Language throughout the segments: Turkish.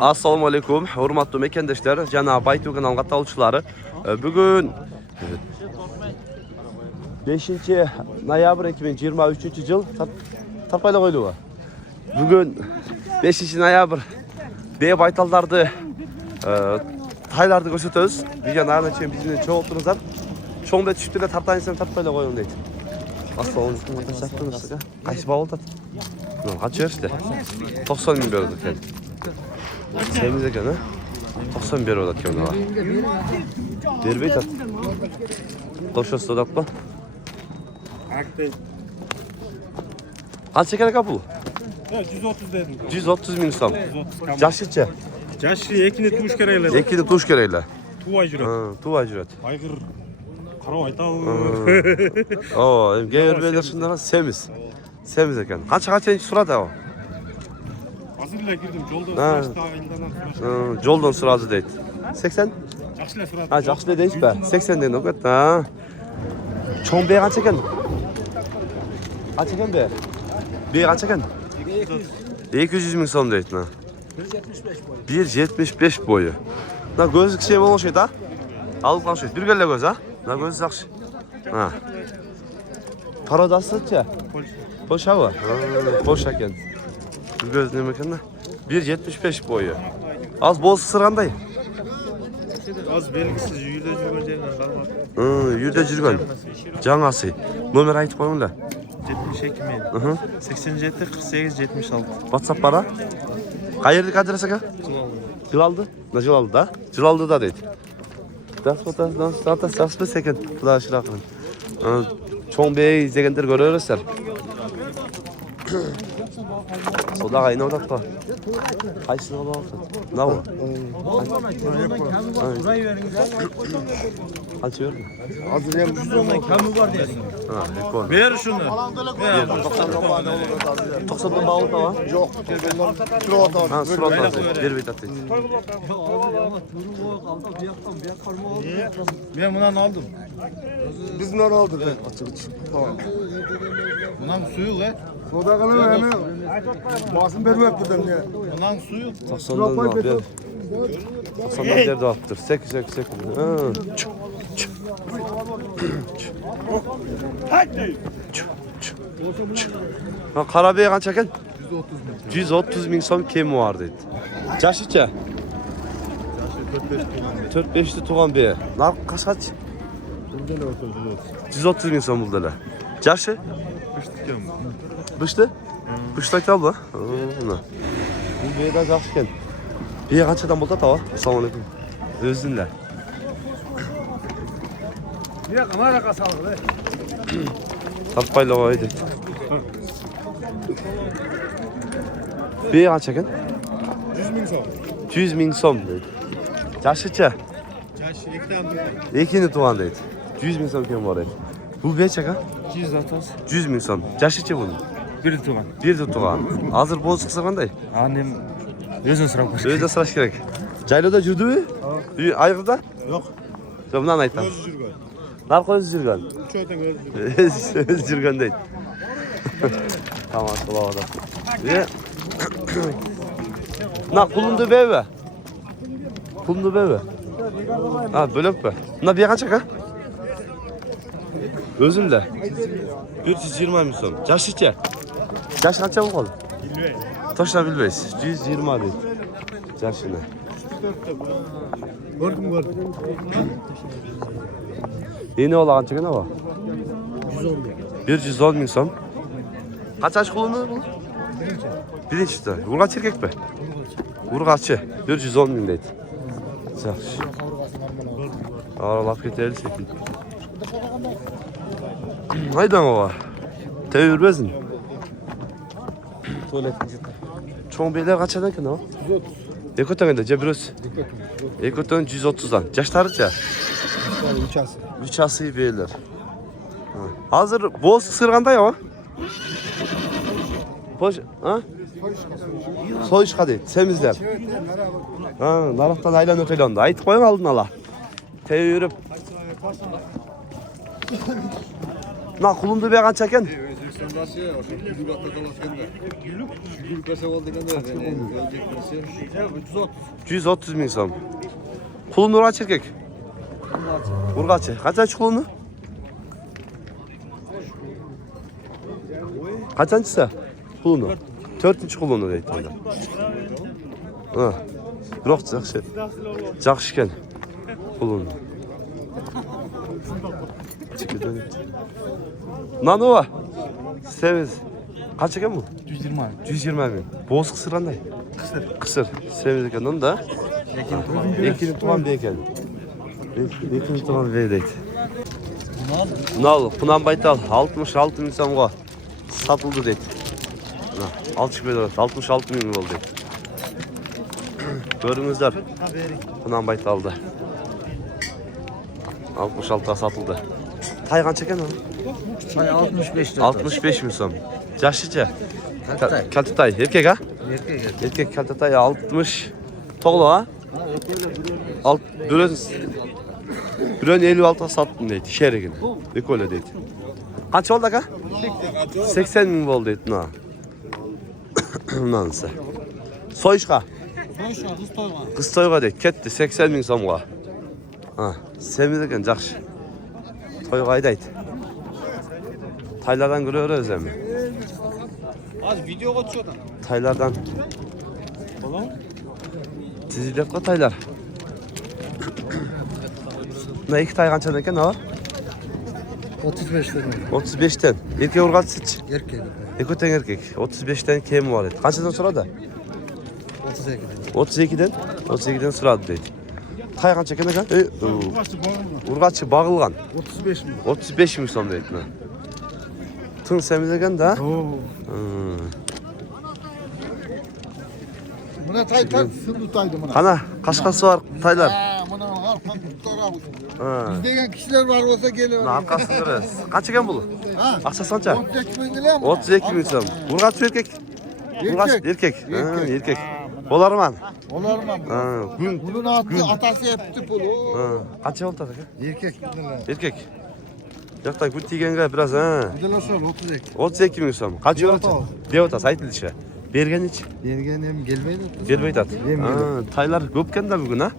Assalamu alaikum, hurmatly mekendeşler, jana Baytu kanal katılımcıları. Bugün 5 noyabr 2023 yıl tapayla koyuluyor. Bugün 5 noyabr B baytaldardı taylardı gösteriyoruz. Videonun ardından için bizimle çok oturunuzlar. Çoğun bet düştüğünde tartayınızdan tapayla koyun deydi. Assalamu alaikum arkadaşlar. Kaç bağ oldu? Kaç işte? 90 bin verdik yani. Sevimize gene 90 bir verdik yani. Derbeyi tat. Toşası da atma. Kaç şeker kapı? 130 dedim. 130 bin sam. Caşıçı. Caşı ekini tuş kereyle. Ekini tuş kereyle. Tuvaj üret. Tuvaj üret. Aygır. Karo aytağı. Oo, gelir beyler şundan semiz. Semiz eken. Kaç enç surada o? Azırla girdim. Joldan sırasta ayından Joldan sırası deydi. 80? Жақшылар сұрады. Жақшылар дейсіз бе? 80 ден оқыт. Çoğun bey kaç eken? Kaç eken bey? Bey kaç eken? 200 bin som deydi. 1.75 boyu. Na gözlük şey olmuş şey da. Alıp kalmış. Bir gelle göz ha. Na göz yakşı. Ha. Paradası ya. Polşa var. Polşa eken. Bir göz ne mekan da? 1.75 boyu. Az bol sırganday. Az belgisiz yürüde жүрген жерінен қармақ. Yürde жүрген. Жаңасы. Номер айтып қойыңдар. 72 мен. 87 48 76. WhatsApp бара. Қай жердегі адрес ака? Жылалды. На Жылалды да? Жылалды да дейді. Дас екен. Құда шырақын. Çoğun bey izlегендер көрерсіздер. Soda kaynağı odak da. Kaysını alalım. Ne var? Açıyor mu? Hazırlayan 110'dan kamı var diyorsun. Ha, rekor. Ver şunu. 90'dan bağlı da var. Yok. Kilo da. Ha, surat lazım. Bir bit atayım. Ben bundan aldım. Biz bundan aldık. Açık. Tamam. Bundan suyu lan. Soda kalan hemen. Basın vermek buradan ya. Bundan suyu. 90'dan al. 90'dan bir de attır. 8. Ha, Karabey kaç eken? 130 bin som kemi var dedi. Caşıça? 4-5'li tuğan bey. Nar kaç? 130 bin som buldular. Caşı? Bıştı? Bıştı ayta abla. Bu beyden caşı eken. Bey kaç adam buldu tava? Assalamu alaikum. Özünler. Bir kamera kasalı. Tartpayla oydu. Bey kaç eken? 100 bin som dedi. Caşıça? Caşı ekten durdu. Ekini tuğan dedi. 100 bin som kemi var dedi. Bu bey çaka? 230. 100 bin som. Caşıça bunu? Bir tuğan. Bir de tuğan. Hazır bozuk sırganday. Annem özün sıram koş. Özde sıraş gerek. Cayloda жүрді mü? Ayırda? Yok. Şundan aytam. Öz жүрген. Narko öz жүрген. 3 aydan öz жүрген. Öz жүрген deydi. Tamam, sola orada. Ve na kulundu bebe. Kulundu bebe. Ha, bölük be. Na bir kaç ha? Özümde. 120 bin som. Yaş içe. Yaş kaç mı oldu? Bilmeyin. Taşla bilmeyiz. 120 deydi. Yaşını. Gördüm. Yeni olan çıkın ama. 110 bin som. Kaç yaş kullanılır bu? Birinci de. Urgaç erkek mi? Urgaç'ı. 110 bin deydi. Yaxşı. Aralap ketelim sekin. Haydan ova. Tevürbesin. Çoğun beyler kaç eden ki o? 130. Ekotan da cebiröz. Ekotan 130'dan. Yaşlarıca. 3 asıyı beyler. Hazır boz sırganda ya o. Boş, ha? Soyuşka değil, semizler. Ha, naraftan aylan ötelondu. Aytıp koyun aldın ala. Tevürüp. Na kulundu be kaç eken? Başı, o şimdi bir bakta dolaşkanda. Şükür pese oldu ganda. Gelecek pese. 130 bin so'm. Kulun urg'achi erkak. Urg'achi. Qancha kuluni? Qanchisi? Kuluni. 4-kuluni deydi onda. Ha. Biroq yaxshi. Yaxshi ekan. Kuluni. Nanova. Semiz. Qancha ekan bu? 120. 120 bin. Boz qisir qanday? Qisir. Semiz ekan unda. Ekini tuğan bey ekan. Ekini tuğan bey deydi. Bunal, Punan Baytal 66 bin so'mga satıldı deydi. Al çıkıp ediyor. 66 bin oldu deydi. Görünüzler. Punan Baytal'da. 66'a satıldı. Tay qancha ekan o? Tay 65 lira. 65 bin so'm. Yaşlıca. Kaltatay. Kaltatay. Erkek ha? Erkek. Erkek Kaltatay 60. Toğlu ha? Bürön 56'a sattım deydi. Şerigini. Ekole deydi. Kaç oldu ka? 80 bin oldu deydi. Nansı. Soyuşka. Kız toyga deydi. Ketdi 80 bin so'mga. Ha, semiz ekan жақсы. Toyga aydaydı. Taylardan görüyoruz mi? Az videoga tushadi. Taylardan. Tizilep ko taylar. Ne iki tay qanchadan ekan ha? 35 lira. 35'ten. Erkek urg'achi. Erkek. Ekoten erkek. 35'ten kemi var edi. Qanchadan so'radi? 32. 32'den. 32'den so'radi deydi. Tay qancha ekan ekan? Urg'achi bag'ilgan. 35 mi? 35 ming so'm deydi. Tın semiz ekan da. Buna tay sındı taydı buna. Qana qashqasi var taylar. Buna arkan tutarabız. Ha. Bizdeyen kişiler var olsa gelir. Arkasını görürüz. Qancha ekan bu? Ha? Aqchasi qancha? 32 bin lira mı? 32 ming so'm. Urg'achi erkek. Urg'achi erkek. Ha, erkek. Bo'larman. Olur mu? Ha, Bunun atası yaptı pulu. ha. Qancha oldu aka? Erkek. Erkek. Yo'qda gul tiganga biraz ha. Bir de nasıl 32. 32 ming so'm. Qancha yo'rchi? Devotasi aytilishi. Berganichi? Bergenim gelmeydi. Bermay tat. Ha, taylar ko'p ekanda bugun ha.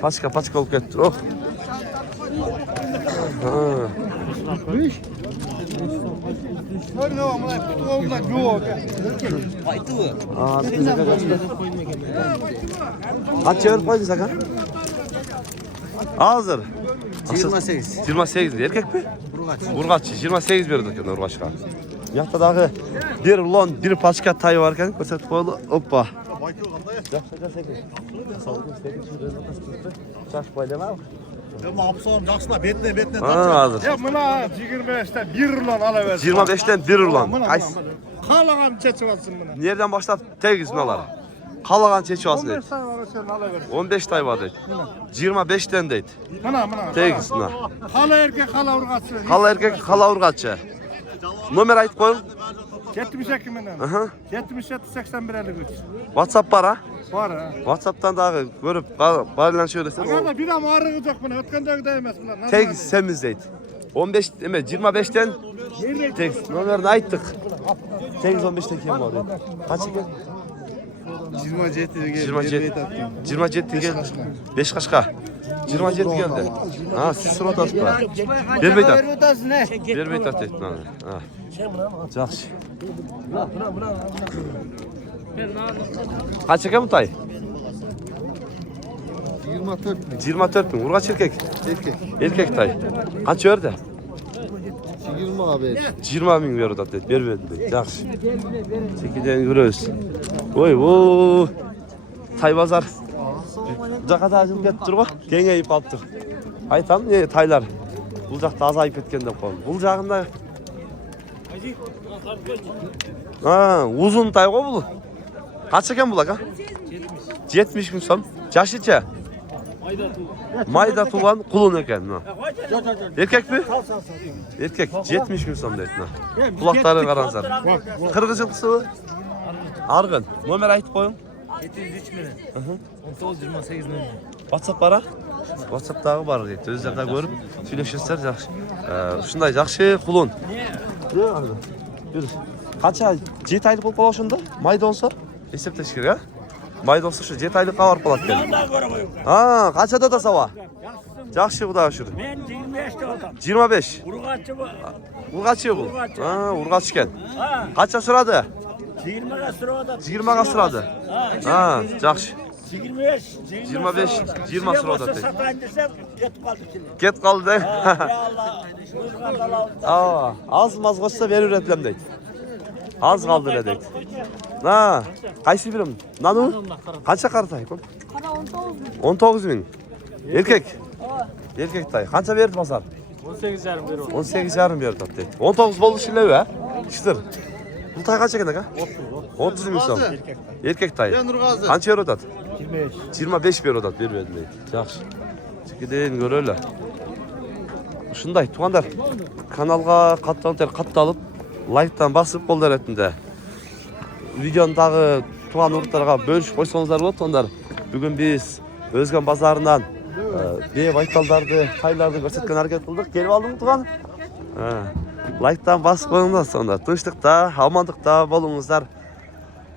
Paçka olib ketdi. Oh. Ha. Hadi ne var buna kutu olma yok. Aa, biz aka kaçtı. Qancha berib qo'ydingiz aka? Hozir 28. 28 erkek mi? Urg'achi. Urg'achi 28 berdi ekan urg'achga. Bu yoqda dag'i bir lon, bir paçka tay var ekan, ko'rsatib qo'ydi. Hoppa. Çaş baylama. Ben hapsam jaksıla betne. Ha, hozir. Ya buna 25'ten 1 ulan alaver. 25'ten 1 ulan. Qaysi? Qalağan çeçip atsın buna. Nereden başlap tegiz bunalar? Qalagan çeçip alsın 15 deydi. tane var sen alaver. 15 tay var deydi. 25'ten deydi. Buna. Tegiz buna. Qala erkek qala urgatsı. Qala erkek, qala urg'achi. Nomer aytib qo'ying. 72 menden. Aha. 77 81 53. WhatsApp var ha? Var ha. WhatsApp'tan dağı görüp bağlanışıyor desem. Agarda bir ama arığı yok buna. Ötkendeki değmez buna. Tegiz semiz deydi. 15 eme 25'ten tegiz. Nomerini ayttık. Tegiz 15'ten kim var deydi. Kaç ekan? 27 geldi. 5 kaşka. 27 geldi. Ha, siz surat aspa. Bermey tat. Bermey tat deydi. Ha. Yaxşı. Kaç ekan bu tay? 24 bin. Urg'achi erkek. Erkek tay. Qancha berdi? 20 ming berdi dedi. Bermedi dedi. Yaxşı. Çekiden görüyoruz. Oy. Tay bazar. Bu жаққа да ажылып кетіп тұр ғой. Кеңейіп қалып тұр. Айтамын, тайлар. Бұл жақта азайып кеткен деп қойдым. Бұл жағында uzun tay ғой бұл. Қанша екен бұл ака? 70 мың сом. Жашыча? Майда туған құлын екен. Еркек пе? Еркек 70 мың сом дейді. Құлақтары қараңыздар. Қырғыз жылқысы бұл? Арғын. Номер айтып қойың. 703 mini. 1928 mini. WhatsApp var ha? WhatsApp'tағы бар дейді. Өздерді көріп, сөйлесесіздер жақсы. Шындай жақсы құлын. Ne vardı? Yürü. Kaça 7 aylık болып қалған шында? Майда olsa есептеш керек, а? Майда olsa şu 7 aylıkқа барып қалады екен. Ha, қаншада да сауа? Жақсы Құдайға шүкір. Мен 25'te oldum. 25. Urgatçı bu. Urgatçı бұл. Urgatçı. Ha, urgatçı екен. Ha, Қанша сұрады? 20'ye sırada. 20'ға сұрады. Ha, жақсы. 25. 20 sırada. Satayım desem yetip kaldı şimdi. Ket қалды да. Ya Allah. Urgat'tan aldım. Az maz қосса беріп өтілем дейді. Az қалды да дейді. На, қайсы берем? Нану? Қанша қартай? Қара 19 мың. Еркек. Еркек тай. Қанша берді басар? 18,5 беру. 18,5 берді дейді. 19 болды шілеу, ә? Шытыр. Бұл тай қанша екен, аға? 30 мың сом. Еркек тай. Nurgazı. Қанша беріп өтады? 25 беріп өтады, беріп өтілейді. Жақсы. Чекеден көрелі. Шындай, туғандар, каналға қатталып, лайктан басып қолдар етінде. Видеондағы туған ұрттарға бөлішіп қойсаңыздар болады, ондар. Бүгін біз Өзген базарынан бе байталдарды, тайларды көрсеткен әрекет қылдық. Келіп алдың туған? Лайктан басып қойыңдар сонда. Тыныштықта, амандықта болыңыздар.